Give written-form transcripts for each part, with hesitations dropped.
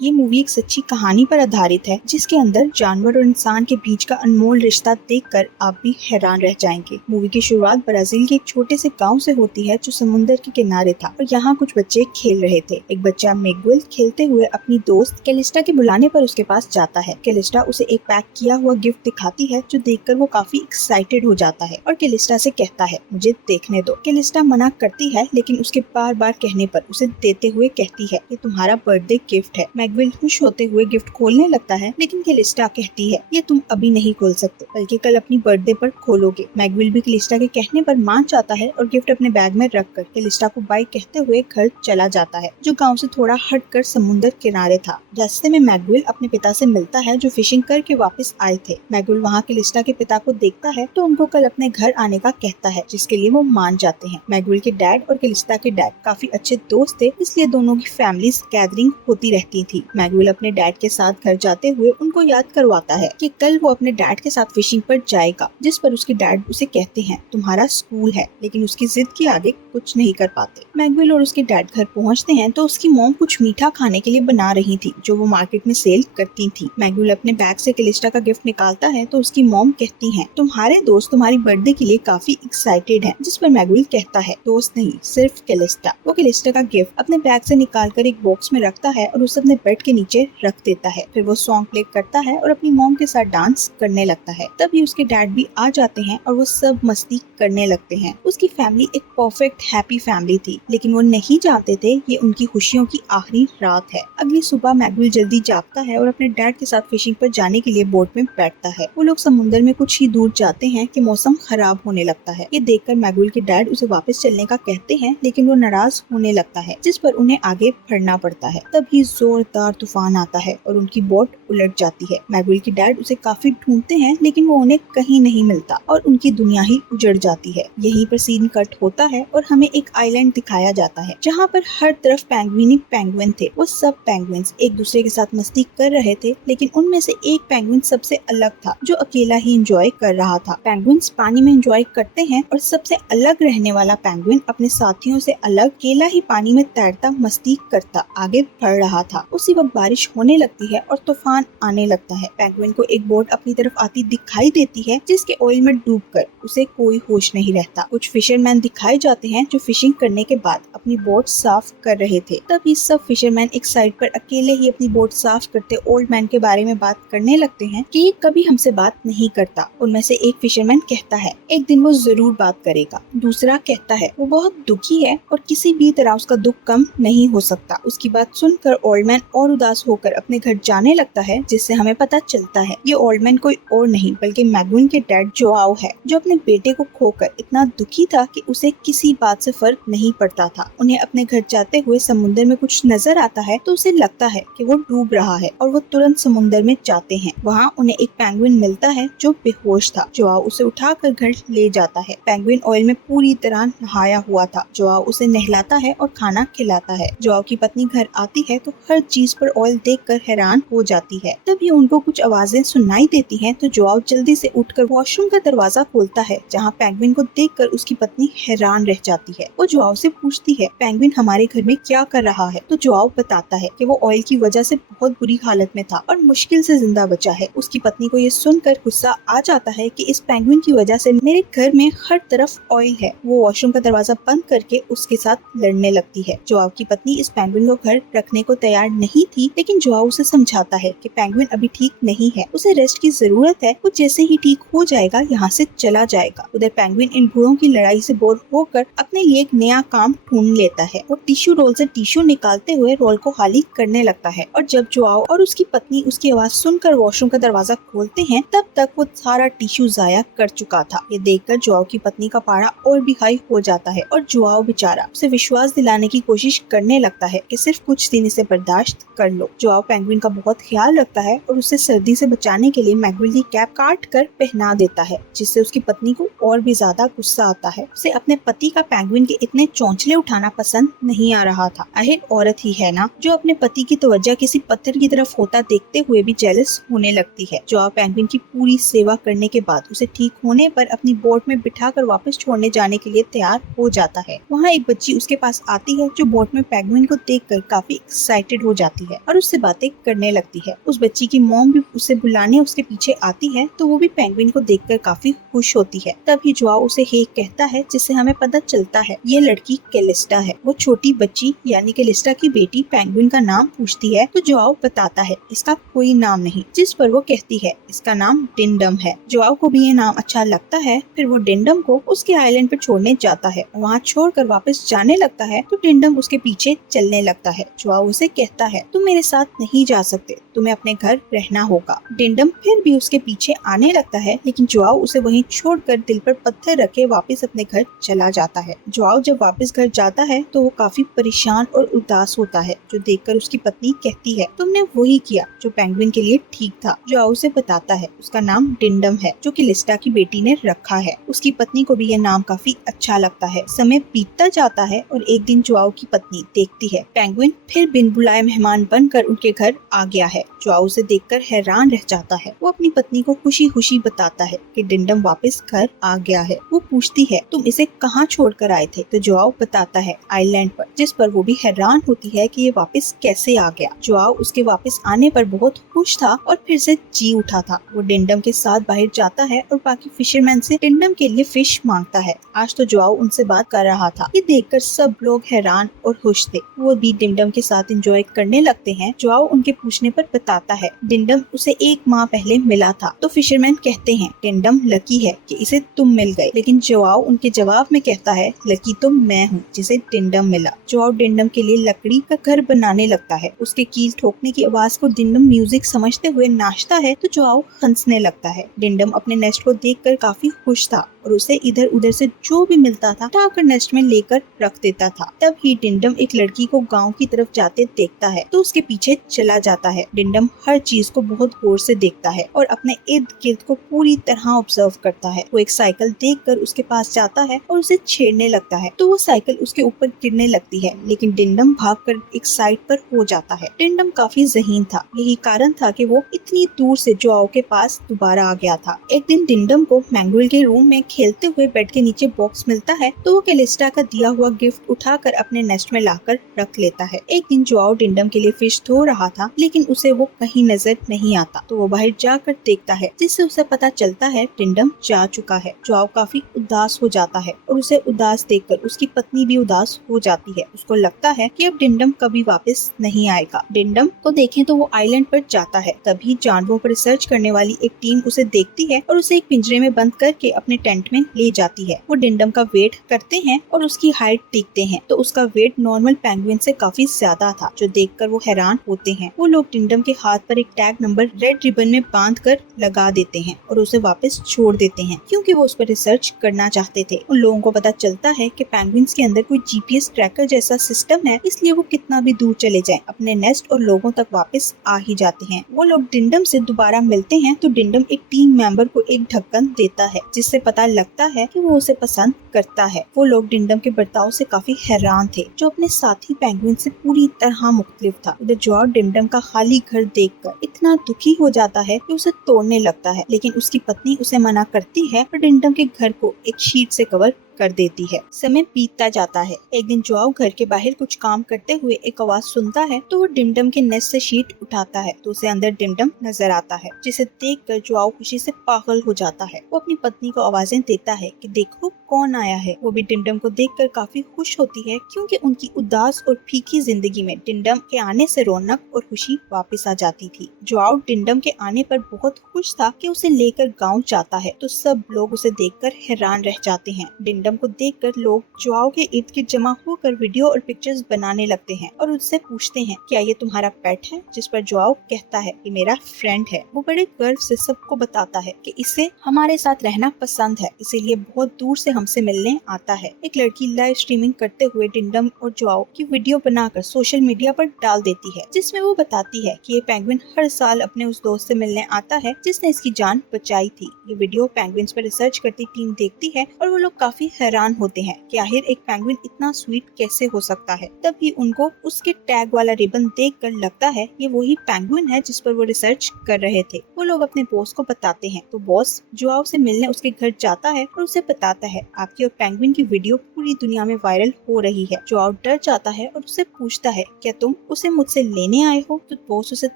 ये मूवी एक सच्ची कहानी पर आधारित है जिसके अंदर जानवर और इंसान के बीच का अनमोल रिश्ता देखकर आप भी हैरान रह जाएंगे। मूवी की शुरुआत ब्राजील के एक छोटे से गांव से होती है जो समुद्र के किनारे था और यहाँ कुछ बच्चे खेल रहे थे। एक बच्चा मैगुएल खेलते हुए अपनी दोस्त कैलिस्टा के बुलाने पर उसके पास जाता है। कैलिस्टा उसे एक पैक किया हुआ गिफ्ट दिखाती है जो देखकर वो काफी एक्साइटेड हो जाता है और कैलिस्टा से कहता है मुझे देखने दो। कैलिस्टा मना करती है लेकिन उसके बार बार कहने पर उसे देते हुए कहती है ये तुम्हारा बर्थडे गिफ्ट है। मैगुएल खुश होते हुए गिफ्ट खोलने लगता है लेकिन कैलिस्टा कहती है ये तुम अभी नहीं खोल सकते बल्कि कल अपनी बर्थडे पर खोलोगे। मैगुएल भी कैलिस्टा के कहने पर मान जाता है और गिफ्ट अपने बैग में रखकर कैलिस्टा को बाय कहते हुए घर चला जाता है जो गांव से थोड़ा हटकर समुद्र किनारे था। रास्ते में मैगुएल अपने पिता से मिलता है जो फिशिंग करके वापस आए थे। मैगुएल वहाँ कैलिस्टा के पिता को देखता है तो उनको कल अपने घर आने का कहता है जिसके लिए वो मान जाते हैं। मैगुएल के डैड और कैलिस्टा के डैड काफी अच्छे दोस्त थे इसलिए दोनों की फैमिलीज गैदरिंग होती रहती थी। मैगुएल अपने डैड के साथ घर जाते हुए उनको याद करवाता है कि कल वो अपने डैड के साथ फिशिंग पर जाएगा, जिस पर उसके डैड उसे कहते हैं तुम्हारा स्कूल है, लेकिन उसकी जिद के आगे कुछ नहीं कर पाते। मैगुएल और उसके डैड घर पहुंचते हैं तो उसकी मॉम कुछ मीठा खाने के लिए बना रही थी जो वो मार्केट में सेल करती थी। मैगुएल अपने बैग से कैलिस्टा का गिफ्ट निकालता है तो उसकी मॉम कहती है तुम्हारे दोस्त तुम्हारी बर्थडे के लिए काफी एक्साइटेड है, जिस पर मैगुएल कहता है दोस्त नहीं सिर्फ कैलिस्टा। वो कैलिस्टा का गिफ्ट अपने बैग से निकालकर एक बॉक्स में रखता है और उसे अपने बेड के नीचे रख देता है। फिर वो सॉन्ग प्ले करता है और अपनी मॉम के साथ डांस करने लगता है। तभी उसके डैड भी आ जाते हैं और वो सब मस्ती करने लगते हैं। उसकी फैमिली एक परफेक्ट हैप्पी फैमिली थी लेकिन वो नहीं जानते थे ये उनकी खुशियों की आखिरी रात है। अगली सुबह मैगुएल जल्दी जागता है और अपने डैड के साथ फिशिंग पर जाने के लिए बोट में बैठता है। वो लोग समुद्र में कुछ ही दूर जाते हैं कि मौसम खराब होने लगता है। ये देखकर मैगुएल के डैड उसे वापस चलने का कहते हैं लेकिन वो नाराज होने लगता है जिस पर उन्हें आगे बढ़ना पड़ता है। तभी जोरदार तूफान आता है और उनकी बोट उलट जाती है। मैगुएल के डैड उसे काफी ढूंढते हैं लेकिन वो उन्हें कहीं नहीं मिलता और उनकी दुनिया ही उजड़ जाती है। यहीं पर सीन कट होता है और हमें एक आइलैंड दिखाया जाता है जहाँ पर हर तरफ पेंगुइन ही पेंगुइन थे। वो सब पेंगुइन्स एक दूसरे के साथ मस्ती कर रहे थे लेकिन उनमें से एक पेंगुइन सबसे अलग था जो अकेला ही एंजॉय कर रहा था। पेंगुइन्स पानी में एंजॉय करते हैं और सबसे अलग रहने वाला पेंगुइन अपने साथियों से अलग अकेला ही पानी में तैरता मस्ती करता आगे बढ़ रहा था। उसी वक्त बारिश होने लगती है और तूफान आने लगता है। पेंगुइन को एक बोट अपनी तरफ आती दिखाई देती है जिसके ऑयल में डूबकर उसे कोई होश नहीं रहता। कुछ फिशरमैन दिखाए जाते हैं जो फिशिंग करने के बाद अपनी बोट साफ कर रहे थे। तभी सब फिशरमैन एक साइड पर अकेले ही अपनी बोट साफ करते ओल्ड मैन के बारे में बात करने लगते हैं कि ये कभी हमसे बात नहीं करता। उनमें से एक फिशरमैन कहता है एक दिन वो जरूर बात करेगा। दूसरा कहता है वो बहुत दुखी है और किसी भी तरह उसका दुख कम नहीं हो सकता। उसकी बात सुनकर ओल्ड मैन और उदास होकर अपने घर जाने लगता है जिससे हमें पता चलता है ये ओल्ड मैन कोई और नहीं बल्कि मैगुएल के डैड जोआओ है जो अपने बेटे को खोकर इतना दुखी था कि उसे किसी बात से फर्क नहीं पड़ता था। उन्हें अपने घर जाते हुए समुद्र में कुछ नजर आता है तो उसे लगता है कि वो डूब रहा है और वो तुरंत समुद्र में जाते हैं। वहाँ उन्हें एक पेंगुइन मिलता है जो बेहोश था। जोआओ उसे उठाकर घर ले जाता है। पेंगुइन ऑयल में पूरी तरह नहाया हुआ था। जोआओ उसे नहलाता है और खाना खिलाता है। जोआओ की पत्नी घर आती है तो हर चीज पर ऑयल देखकर हैरान हो जाती है। तभी उनको कुछ आवाजें सुनाई देती हैं तो जोआओ जल्दी से उठकर वॉशरूम का दरवाजा खोलता है जहाँ पेंगुइन को देखकर उसकी पत्नी हैरान रह जाती है। वो जोआओ से पूछती है पेंगुइन हमारे घर में क्या कर रहा है तो जोआओ बताता है कि वो ऑयल की वजह से बहुत बुरी हालत में था और मुश्किल से जिंदा बचा है। उसकी पत्नी को ये सुनकर गुस्सा आ जाता है कि इस पेंगुइन की वजह से मेरे घर में हर तरफ ऑयल है। वो वॉशरूम का दरवाजा बंद करके उसके साथ लड़ने लगती है। जोआओ की पत्नी इस पेंगुइन को घर रखने को तैयार नहीं थी लेकिन जोआओ उसे समझाता है कि पेंगुइन अभी ठीक नहीं है, उसे रेस्ट की जरूरत है, वो जैसे ही ठीक हो जाएगा यहाँ से चला जाएगा। उधर पेंगुइन इन बूढ़ों की लड़ाई से बोर होकर अपने लिए एक नया काम ढूंढ लेता है। वो टिश्यू रोल से टिश्यू निकालते हुए रोल को खाली करने लगता है और जब जोआओ और उसकी पत्नी उसकी आवाज सुनकर वॉशरूम का दरवाजा खोलते हैं तब तक वो सारा टिश्यू जाया कर चुका था। ये देखकर जोआओ की पत्नी का पारा और भी हाई हो जाता है और जोआओ बेचारा उसे विश्वास दिलाने की कोशिश करने लगता है कि सिर्फ कुछ दिन इसे बर्दाश्त कर लो। जोआओ पेंगुइन का बहुत ख्याल रखता है और उसे सर्दी से बचाने के लिए मैगुएल की कैप काट कर पहना देता है जिससे उसकी पत्नी को और भी ज्यादा गुस्सा आता है। उसे अपने पति का पेंगुइन के इतने चौंचले उठाना पसंद नहीं आ रहा था। आखिर औरत ही है ना जो अपने पति की तवज्जो किसी पत्थर की तरफ होता देखते हुए भी जेलस होने लगती है। जोआओ पेंगुइन की पूरी सेवा करने के बाद उसे ठीक होने पर अपनी बोट में बिठाकर वापस छोड़ने जाने के लिए तैयार हो जाता है। वहाँ एक बच्ची उसके पास आती है जो बोट में पेंगुइन को देखकर काफी एक्साइटेड हो जाती है। जाती है और उससे बातें करने लगती है। उस बच्ची की मॉम भी उसे बुलाने उसके पीछे आती है तो वो भी पेंगुइन को देखकर काफी खुश होती है। तभी जोआओ उसे हे कहता है, जिससे हमें पता चलता है ये लड़की कैलिस्टा है। वो छोटी बच्ची यानी कैलिस्टा की बेटी पेंगुइन का नाम पूछती है तो जोआओ बताता है इसका कोई नाम नहीं, जिस पर वो कहती है इसका नाम डिंडम है। जोआओ को भी ये नाम अच्छा लगता है। फिर वो डिंडम को उसके आइलैंड पर छोड़ने जाता है। वहाँ छोड़कर वापस जाने लगता है तो डिंडम उसके पीछे चलने लगता है। जोआओ उसे कहता है तुम मेरे साथ नहीं जा सकते, तुम्हें अपने घर रहना होगा। डिंडम फिर भी उसके पीछे आने लगता है, लेकिन जोआओ उसे वहीं छोड़कर दिल पर पत्थर रखे वापस अपने घर चला जाता है। जोआओ जब वापस घर जाता है तो वो काफी परेशान और उदास होता है, जो देखकर उसकी पत्नी कहती है तुमने वही किया जो पेंगुइन के लिए ठीक था। जोआओ उसे बताता है उसका नाम डिंडम है, जो कि लिस्टा की बेटी ने रखा है। उसकी पत्नी को भी यह नाम काफी अच्छा लगता है। समय बीतता जाता है और एक दिन जोआओ की पत्नी देखती है पेंगुइन फिर बिन बुलाए मेहमान बनकर उनके घर आ गया है। जोआओ उसे देखकर हैरान रह जाता है। वो अपनी पत्नी को खुशी खुशी बताता है कि डिंडम वापस घर आ गया है। वो पूछती है तुम इसे कहाँ छोड़कर आए थे, तो जोआओ बताता है आइलैंड पर, जिस पर वो भी हैरान होती है कि ये वापस कैसे आ गया। जोआओ उसके वापस आने पर बहुत खुश था और फिर से जी उठा था। वो डिंडम के साथ बाहर जाता है और बाकी फिशरमैन से डिंडम के लिए फिश मांगता है। आज तो जोआओ उनसे बात कर रहा था। ये देखकर सब लोग हैरान और खुश थे। वो भी डिंडम के साथ एंजॉय करने लगते हैं। जोआओ उनके पूछने पर बताता है डिंडम उसे 1 माह पहले मिला था। तो फिशरमैन कहते हैं डिंडम लकी है कि इसे तुम मिल गए, लेकिन जोआओ उनके जवाब में कहता है लकी तो मैं हूँ जिसे डिंडम मिला। जोआओ डिंडम के लिए लकड़ी का घर बनाने लगता है। उसके कील ठोकने की आवाज को डिंडम म्यूजिक समझते हुए नाचता है तो जोआओ हंसने लगता है। डिंडम अपने नेस्ट को देखकर काफी खुश था और उसे इधर उधर से जो भी मिलता था उठाकर नेस्ट में लेकर रख देता था। तब ही डिंडम एक लड़की को गांव की तरफ जाते देखता है तो उसके पीछे चला जाता है। डिंडम हर चीज को बहुत गौर से देखता है और अपने इर्द गिर्द को पूरी तरह ऑब्जर्व करता है। वो एक साइकिल देखकर उसके पास जाता है और उसे छेड़ने लगता है तो वो साइकिल उसके ऊपर गिरने लगती है, लेकिन डिंडम भागकर एक साइड पर हो जाता है। डिंडम काफी ज़हीन था, यही कारण था कि वो इतनी दूर से जोआओ के पास दोबारा आ गया था। एक दिन डिंडम को मैंगुइल के रूम में खेलते हुए बेड के नीचे बॉक्स मिलता है तो वो कैलिस्टा का दिया हुआ गिफ्ट उठाकर अपने नेस्ट में लाकर रख लेता है। एक दिन जोआओ डिंडम के लिए फिश धो रहा था, लेकिन उसे वो कहीं नजर नहीं आता तो वो बाहर जाकर देखता है, जिससे उसे पता चलता है डिंडम जा चुका है। जोआओ काफी उदास हो जाता है और उसे उदास देखकर उसकी पत्नी भी उदास हो जाती है। उसको लगता है कि अब डिंडम कभी वापस नहीं आएगा। डिंडम को देखें तो वो आइलैंड पर जाता है। तभी जानवरों पर रिसर्च करने वाली एक टीम उसे देखती है और उसे एक पिंजरे में बंद करके अपने टेंट में ले जाती है। वो डिंडम का वेट करते हैं और उसकी हाइट देखते हैं तो उसका वेट नॉर्मल पेंगुइन से काफी ज्यादा था, जो देखकर वो हैरान होते हैं। वो लोग डिंडम के हाथ पर एक टैग नंबर रेड रिबन में बांध कर लगा देते हैं और उसे वापस छोड़ देते हैं, क्योंकि वो उस पर रिसर्च करना चाहते थे। उन लोगों को पता चलता है कि पेंगुइन्स के अंदर कोई जीपीएस ट्रैकर जैसा सिस्टम है, इसलिए वो कितना भी दूर चले जाएं, अपने नेस्ट और लोगों तक वापस आ ही जाते हैं। वो लोग डिंडम से दोबारा मिलते हैं तो डिंडम एक टीम मेंबर को एक ढक्कन देता है, जिससे पता लगता है कि वो उसे पसंद करता है। वो लोग डिंडम के बर्ताव से काफी हैरान थे, जो अपने साथी पेंगुइन से पूरी तरह मुख्तलिफ था। उधर जोआओ डिंडम का खाली घर देखकर इतना दुखी हो जाता है कि उसे तोड़ने लगता है, लेकिन उसकी पत्नी उसे मना करती है और डिंडम के घर को एक शीट से कवर कर देती है। समय बीतता जाता है। एक दिन जोआओ घर के बाहर कुछ काम करते हुए एक आवाज सुनता है तो वो डिंडम के नेस्ट से शीट उठाता है तो उसे अंदर डिंडम नजर आता है, जिसे देखकर जोआओ खुशी से पागल हो जाता है। वो अपनी पत्नी को आवाजें देता है कि देखो कौन आया है। वो भी डिंडम को देखकर काफी खुश होती है, क्योंकि उनकी उदास और फीकी जिंदगी में डिंडम के आने से रौनक और खुशी वापस आ जाती थी। जोआओ डिंडम के आने पर बहुत खुश था कि उसे लेकर गाँव जाता है तो सब लोग उसे देखकर हैरान रह जाते हैं। डिंडम को देखकर लोग जोआओ के इर्द गिर्द जमा होकर वीडियो और पिक्चर्स बनाने लगते हैं और उससे पूछते हैं क्या ये तुम्हारा पेट है, जिस पर जोआओ कहता है कि मेरा फ्रेंड है। वो बड़े गर्व से सबको बताता है कि इसे हमारे साथ रहना पसंद है, इसीलिए बहुत दूर से हमसे मिलने आता है। एक लड़की लाइव स्ट्रीमिंग करते हुए डिंडम और जोआओ की वीडियो बनाकर सोशल मीडिया पर डाल देती है, जिसमें वो बताती है कि ये पेंगुइन हर साल अपने उस दोस्त से मिलने आता है जिसने इसकी जान बचाई थी। ये वीडियो पेंगुइन्स पर रिसर्च करती टीम देखती है और वो लोग काफी हैरान होते हैं कि आखिर एक पेंगुइन इतना स्वीट कैसे हो सकता है। तभी उनको उसके टैग वाला रिबन देखकर लगता है ये वही पेंगुइन है जिस पर वो रिसर्च कर रहे थे। वो लोग अपने बॉस को बताते हैं तो बॉस जोआओ से मिलने उसके घर जाता है और उसे बताता है आपकी और पेंगुइन की वीडियो पूरी दुनिया में वायरल हो रही है। जोआओ डर जाता है और उससे पूछता है क्या तुम उसे मुझसे लेने आए हो? तो बॉस उसे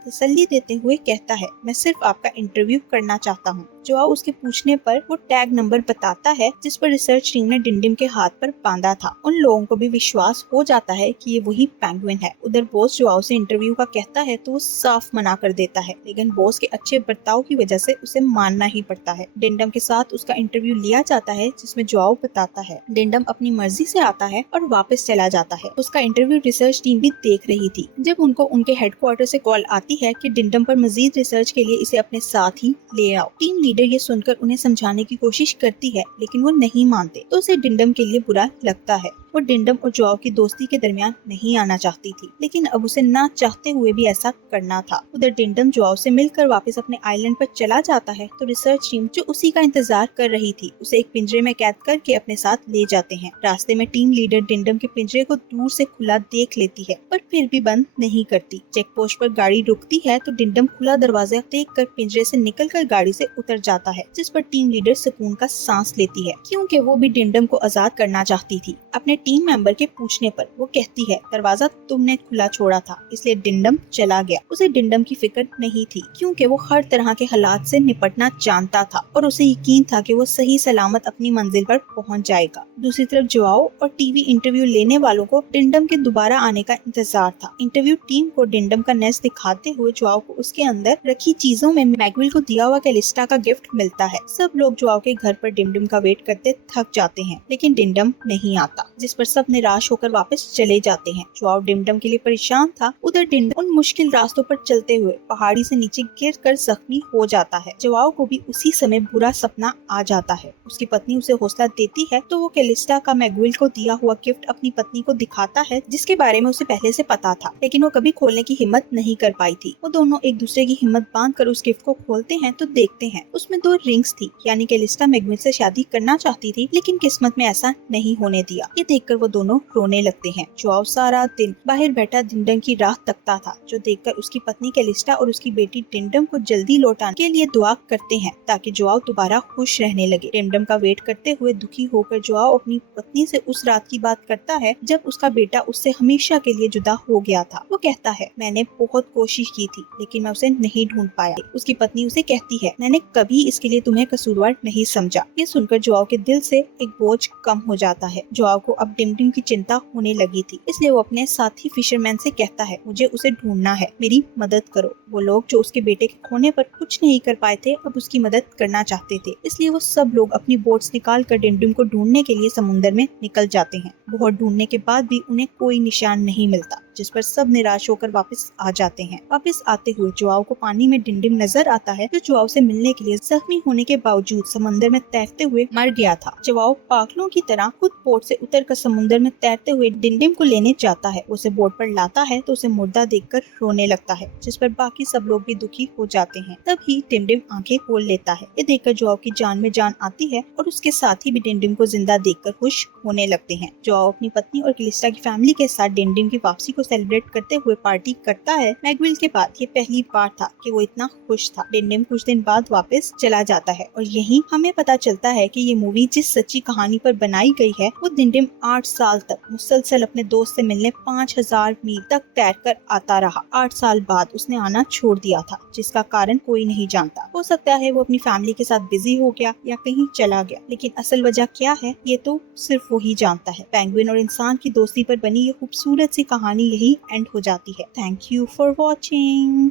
तसल्ली देते हुए कहता है मैं सिर्फ आपका इंटरव्यू करना चाहता हूँ। जोआओ उसके पूछने पर वो टैग नंबर बताता है जिस पर रिसर्च टीम ने डिंडिम के हाथ पर बांधा था। उन लोगों को भी विश्वास हो जाता है कि ये वही पेंगुइन है। उधर बॉस जोआओ से इंटरव्यू का कहता है तो वो साफ मना कर देता है, लेकिन बॉस के अच्छे बर्ताव की वजह से उसे मानना ही पड़ता है। डिंडम के साथ उसका इंटरव्यू लिया जाता है जिसमें जोआओ बताता है डिंडम अपनी मर्जी से आता है और वापस चला जाता है। उसका इंटरव्यू रिसर्च टीम भी देख रही थी जब उनको उनके हेडक्वार्टर से कॉल आती है कि डिंडम पर मजीद रिसर्च के लिए इसे अपने साथ ही ले आओ। टीम लीडर ये सुनकर उन्हें समझाने की कोशिश करती है लेकिन वो नहीं मानते तो उसे डिंडम के लिए बुरा लगता है। वो डिंडम और जोआओ की दोस्ती के दरमियान नहीं आना चाहती थी, लेकिन अब उसे ना चाहते हुए भी ऐसा करना था। उधर डिंडम जोआओ से मिलकर वापस अपने आइलैंड पर चला जाता है तो रिसर्च टीम जो उसी का इंतजार कर रही थी उसे एक पिंजरे में कैद करके अपने साथ ले जाते हैं। रास्ते में टीम लीडर डिंडम के पिंजरे को दूर से खुला देख लेती है पर फिर भी बंद नहीं करती। चेक पोस्ट पर गाड़ी रुकती है तो डिंडम खुला दरवाजा देखकर पिंजरे से निकलकर गाड़ी से उतर जाता है, जिस पर टीम लीडर सुकून का सांस लेती है क्योंकि वो भी डिंडम को आजाद करना चाहती थी। अपने टीम मेंबर के पूछने पर वो कहती है दरवाजा तुमने खुला छोड़ा था इसलिए डिंडम चला गया। उसे डिंडम की फिक्र नहीं थी क्योंकि वो हर तरह के हालात से निपटना जानता था और उसे यकीन था कि वो सही सलामत अपनी मंजिल पर पहुंच जाएगा। दूसरी तरफ जोआओ और टीवी इंटरव्यू लेने वालों को डिंडम के दोबारा आने का इंतजार था। इंटरव्यू टीम को डिंडम का नेस्ट दिखाते हुए जोआओ को उसके अंदर रखी चीजों में मैगविल को दिया हुआ कैलिस्टा का गिफ्ट मिलता है। सब लोग जोआओ के घर पर डिंडम का वेट करते थक जाते हैं लेकिन डिंडम नहीं आता, जिस पर सब निराश होकर वापस चले जाते हैं। जोआओ डिंडम के लिए परेशान था। उधर डिंडम उन मुश्किल रास्तों पर चलते हुए पहाड़ी से नीचे गिरकर जख्मी हो जाता है। जोआओ को भी उसी समय बुरा सपना आ जाता है। उसकी पत्नी उसे हौसला देती है तो वो कैलिस्टा का मैगविल को दिया हुआ गिफ्ट अपनी पत्नी को दिखाता है जिसके बारे में उसे पहले से पता था, लेकिन वो कभी खोलने की हिम्मत नहीं कर पाई थी। वो दोनों एक दूसरे की हिम्मत बांध कर उस गिफ्ट को खोलते हैं तो देखते हैं उसमें 2 रिंग्स थी, यानी कैलिस्टा मैगविल से शादी करना चाहती थी लेकिन किस्मत में ऐसा नहीं होने दिया। ये देखकर वो दोनों रोने लगते हैं। जोआओ सारा दिन बाहर बैठा डिंडम की राह तकता था, जो देखकर उसकी पत्नी कैलिस्टा और उसकी बेटी डिंडम को जल्दी लौटाने के लिए दुआ करते हैं ताकि जोआओ दोबारा खुश रहने लगे। डिंडम का वेट करते हुए दुखी होकर जोआओ अपनी पत्नी से उस रात की बात करता है जब उसका बेटा उससे हमेशा के लिए जुदा हो गया था। वो कहता है मैंने बहुत कोशिश की थी लेकिन मैं उसे नहीं ढूंढ पाया। उसकी पत्नी उसे कहती है मैंने कभी इसके लिए तुम्हें कसूरवार नहीं समझा। ये सुनकर जोआओ के दिल से एक बोझ कम हो जाता है। जोआओ को अब डिंडम की चिंता होने लगी थी, इसलिए वो अपने साथी फिशरमैन से कहता है मुझे उसे ढूंढना है, मेरी मदद करो। वो लोग जो उसके बेटे के खोने पर कुछ नहीं कर पाए थे अब उसकी मदद करना चाहते थे, इसलिए वो सब लोग अपनी बोट्स निकाल कर डिंडम को ढूंढने के लिए समुद्र में निकल जाते हैं। बहुत ढूंढने के बाद भी उन्हें कोई निशान नहीं मिलता, जिस पर सब निराश होकर वापस आ जाते हैं। वापस आते हुए जोआओ को पानी में डिंडम नजर आता है जो जोआओ से मिलने के लिए जख्मी होने के बावजूद समंदर में तैरते हुए मर गया था। जोआओ पागलों की तरह खुद बोट से उतरकर समुद्र में तैरते हुए डिंडम को लेने जाता है। उसे बोट पर लाता है तो उसे मुर्दा देखकर रोने लगता है, जिस पर बाकी सब लोग भी दुखी हो जाते हैं। तभी डिंडम आंखें खोल लेता है। ये देखकर जोआओ की जान में जान आती है और उसके साथी भी डिंडम को जिंदा देखकर खुश होने लगते हैं। जोआओ अपनी पत्नी और कैलिस्टा की फैमिली के साथ डिंडम की वापसी को सेलिब्रेट करते हुए पार्टी करता है। मैगविल के बाद ये पहली बार था कि वो इतना खुश था। डिंडम कुछ दिन बाद वापस चला जाता है और यही हमें पता चलता है कि ये मूवी जिस सच्ची कहानी पर बनाई गई है वो डिंडम 8 साल तक मुसलसल अपने दोस्त से मिलने 5000 मील तक तैरकर आता रहा। 8 साल बाद उसने आना छोड़ दिया था, जिसका कारण कोई नहीं जानता। हो सकता है वो अपनी फैमिली के साथ बिजी हो गया या कहीं चला गया, लेकिन असल वजह क्या है ये तो सिर्फ वही जानता है। पेंगुइन और इंसान की दोस्ती पर बनी ये खूबसूरत सी कहानी यही एंड हो जाती है। Thank you for watching.